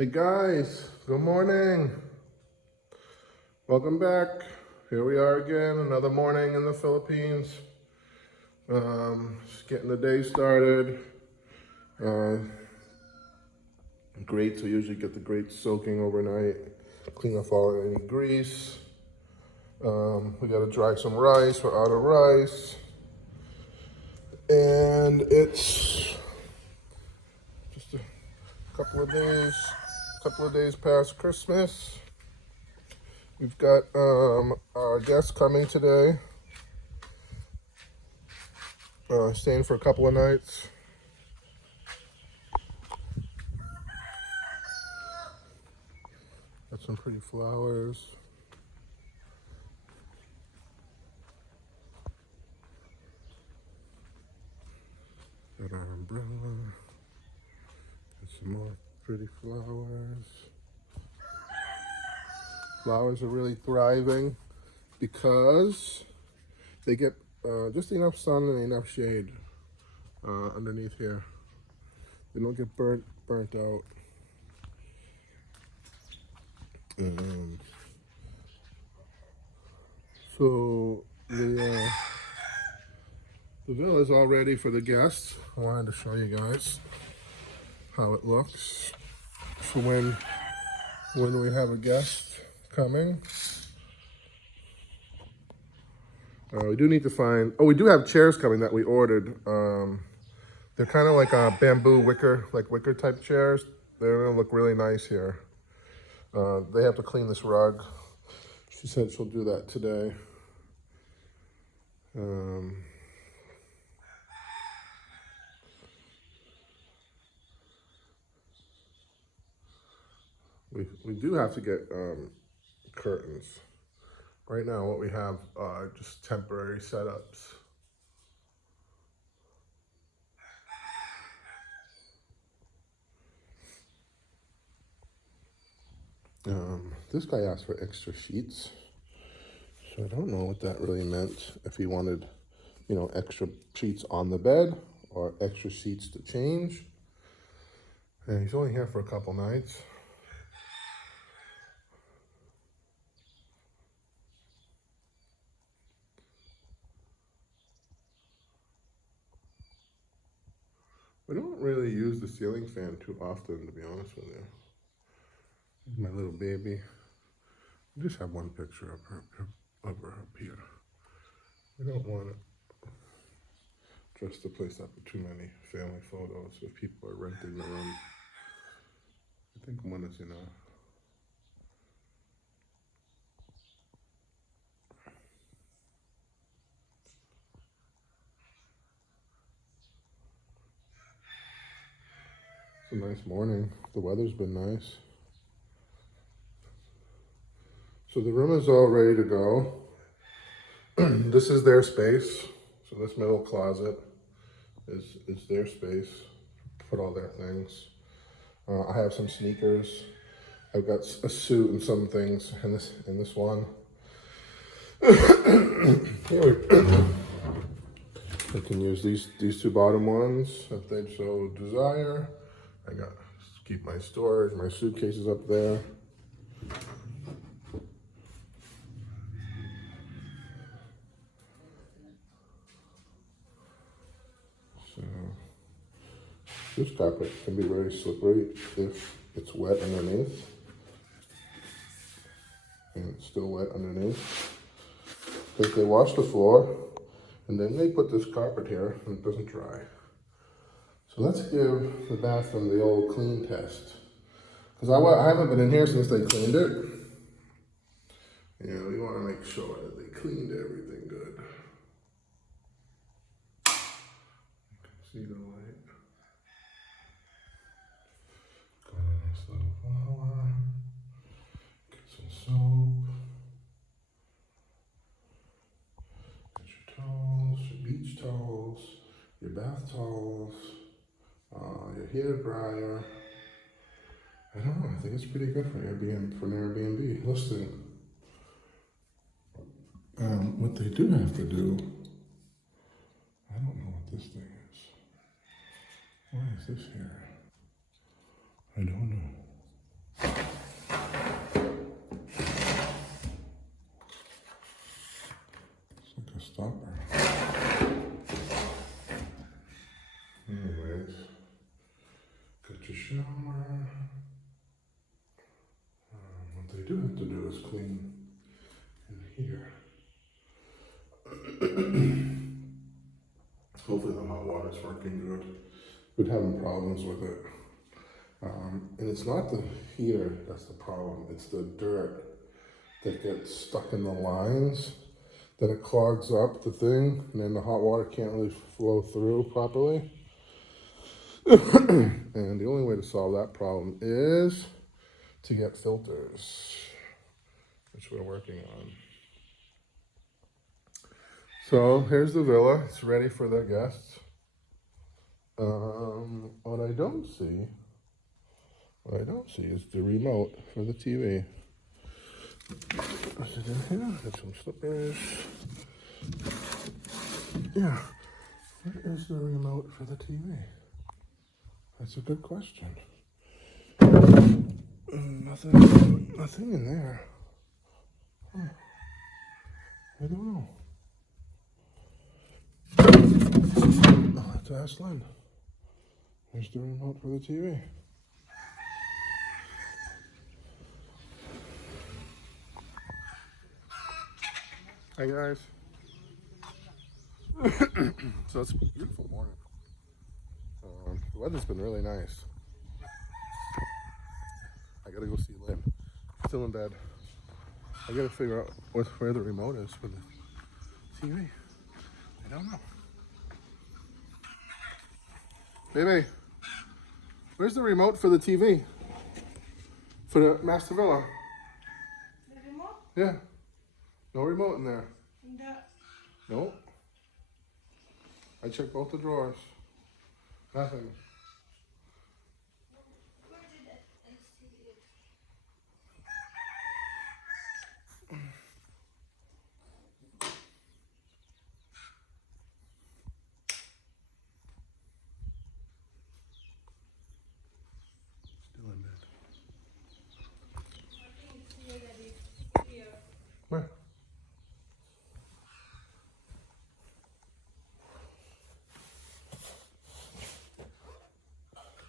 Hey guys, good morning. Welcome back. Here we are again, another morning in the Philippines. Just getting the day started. Uh, Grates, we usually get the grates soaking overnight, clean off all any grease. We gotta dry some rice, we're out of rice. And it's just a couple of days past Christmas. We've got our guests coming today, staying for a couple of nights. Got some pretty flowers. Got our umbrella. Got some more pretty flowers. Flowers are really thriving because they get just enough sun and enough shade underneath here. They don't get burnt out. So the villa is all ready for the guests. I wanted to show you guys how it looks for when we have a guest coming. We do need to find. Oh, we do have chairs coming that we ordered. They're kind of like bamboo wicker type chairs. They're gonna look really nice here. They have to clean this rug. She said she'll do that today. We do have to get curtains. Right now, what we have are just temporary setups. This guy asked for extra sheets, so I don't know what that really meant. If he wanted, extra sheets on the bed or extra sheets to change. And he's only here for a couple nights. We don't really use the ceiling fan too often, to be honest with you. My little baby. I just have one picture of her up here. We don't want to dress the place up with too many family photos if people are renting the room. I think one is enough. It's a nice morning. The weather's been nice. So the room is all ready to go. This is their space. So this middle closet is their space. Put all their things. I have some sneakers. I've got a suit and some things in this one. Here I can use these two bottom ones if they so desire. I got keep my storage, my suitcases up there. So this carpet can be very slippery if it's wet underneath. And it's still wet underneath. Because they wash the floor and then they put this carpet here and it doesn't dry. So let's give the bathroom the old clean test. Because I haven't been in here since they cleaned it. We want to make sure that they cleaned everything good. You can see the light. Got a nice little flower. Get some soap. Get your towels, your beach towels, your bath towels, your hair dryer. I don't know, I think it's pretty good for an Airbnb listing. What they do have to do, I don't know what this thing is. Why is this here? I don't know. shower. What they do have to do is clean in here. Hopefully the hot water's working good. Been having problems with it. And it's not the heater that's the problem. It's the dirt that gets stuck in the lines. Then it clogs up the thing, and then the hot water can't really flow through properly. And the only way to solve that problem is to get filters, which we're working on. So here's the villa. It's ready for their guests. What I don't see is the remote for the TV. Is it in here? Got some slippers. Yeah. Where is the remote for the TV? That's a good question. Nothing in there. Huh. I don't know. I'll have to ask Lynn. Where's the remote for the TV? Hi guys. So it's a beautiful morning. The weather's been really nice. I gotta go see Lynn. Still in bed. I gotta figure out where the remote is for the TV. I don't know. Baby, where's the remote for the TV? For the Master Villa? The remote? Yeah. No remote in there. No. I checked both the drawers. Nothing. Where did I see it? Still in bed. I think it's here that it's here. Where?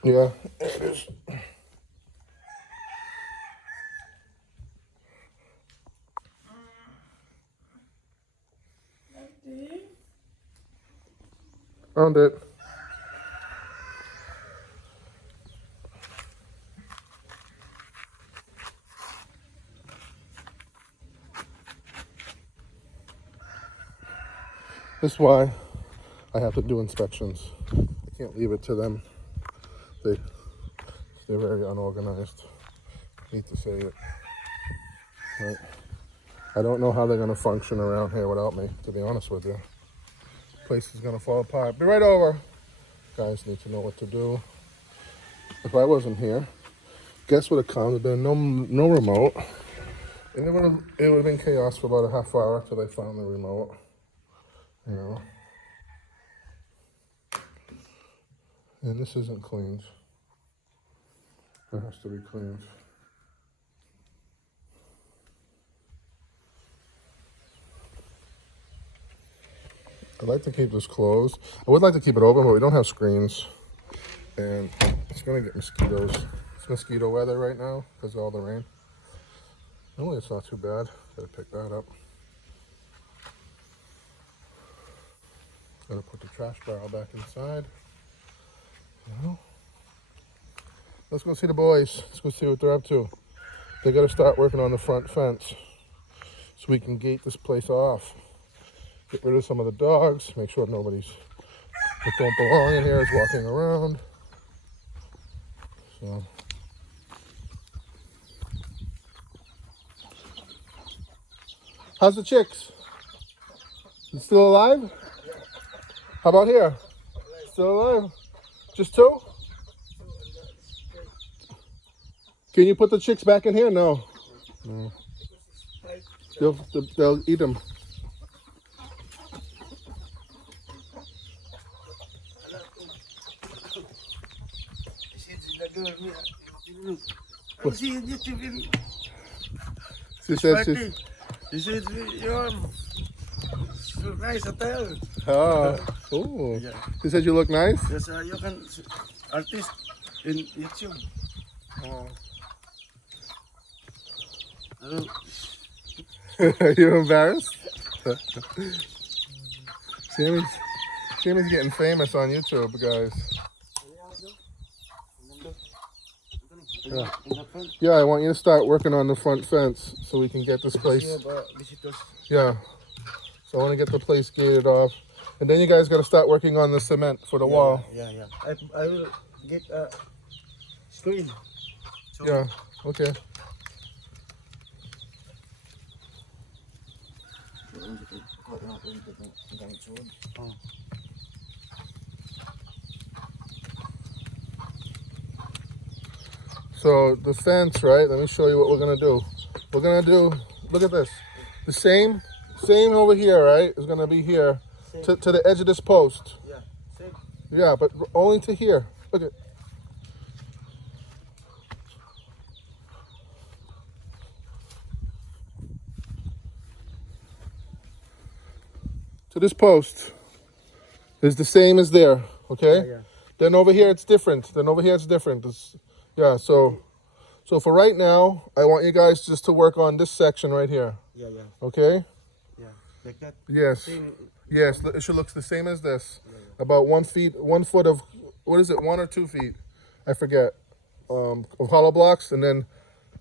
Yeah, it is. Like this? Found it. This is why I have to do inspections. I can't leave it to them. They're very unorganized. I hate to say it. But I don't know how they're gonna function around here without me, to be honest with you. Place is gonna fall apart. Be right over. Guys need to know what to do. If I wasn't here, guess what would have come? There'd been no remote. And it would have been chaos for about a half hour till they found the remote. You know. And this isn't cleaned. It has to be cleaned. I'd like to keep this closed. I would like to keep it open, but we don't have screens. And it's gonna get mosquitoes. It's mosquito weather right now because of all the rain. Normally it's not too bad. Gotta pick that up. Gotta put the trash barrel back inside. You know? Let's go see the boys. Let's go see what they're up to. They gotta start working on the front fence so we can gate this place off. Get rid of some of the dogs. Make sure nobody's that don't belong in here is walking around. So. How's the chicks? You still alive? How about here? Still alive? Just two? Can you put the chicks back in here? No. No. They'll eat them. She said she's... You said you're so nice hotel. Oh, cool. Yeah. She said you look nice? Yes, you can artist. in YouTube. Oh. Ano? Are you embarrassed? Sammy's getting famous on YouTube, guys. Yeah. Yeah, I want you to start working on the front fence so we can get this place. Visitors. Yeah. So I want to get the place gated off. And then you guys got to start working on the cement for the wall. Yeah. I will get a screen. So, Yeah, okay. So the fence, right? Let me show you what we're gonna do. We're gonna do, look at this. The same over here, right? Is gonna be here to the edge of this post. Yeah, same. Yeah, but only to here. Look at. To this post is the same as there, okay? Yeah. Then over here it's different. Yeah, so for right now, I want you guys just to work on this section right here, Yeah. okay? Yeah. Like that. Yes. Same. Yes, it should look the same as this. About 1 foot of, what is it, 1 or 2 feet? I forget. Of hollow blocks, and then,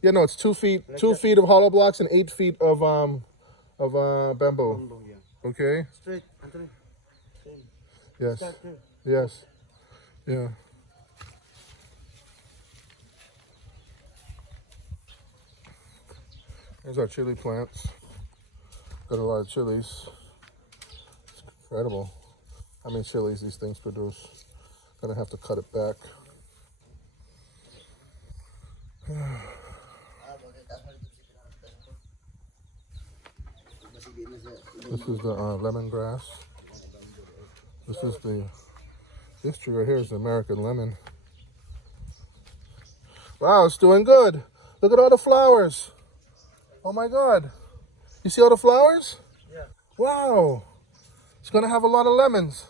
yeah, no, it's 2 feet. Like 2 that. feet of hollow blocks and 8 feet of bamboo. Combo, yeah. Okay. Straight, Anthony. Same. Yes. Start here. Yes. Yeah. There's our chili plants. Got a lot of chilies. It's incredible how many chilies these things produce. Gonna have to cut it back. This is the lemongrass. This tree right here is the American lemon. Wow, it's doing good. Look at all the flowers. Oh my God. You see all the flowers? Yeah. Wow. It's gonna have a lot of lemons.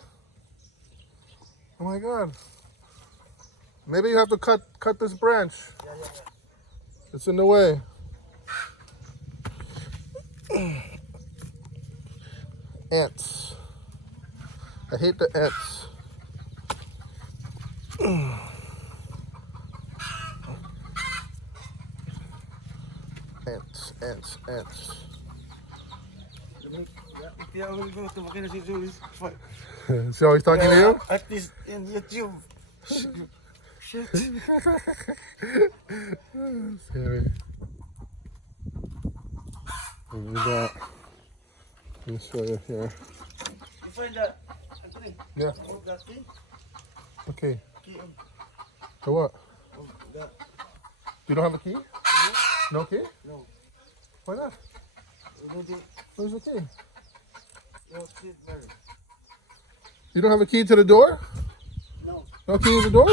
Oh my God. Maybe you have to cut this branch. Yeah. It's in the way. Ants. I hate the ants. Ants. Yeah, I will go to Makina City. Is he always talking to you? At least in YouTube. Shit. Sammy. What we got? Let me show you here. You find that, Anthony? Yeah. Oh, that key? Okay. Key For what? that. You don't have a key? No key? No. Why not? Where's the key? No, key there. You don't have a key to the door? No. No key to the door?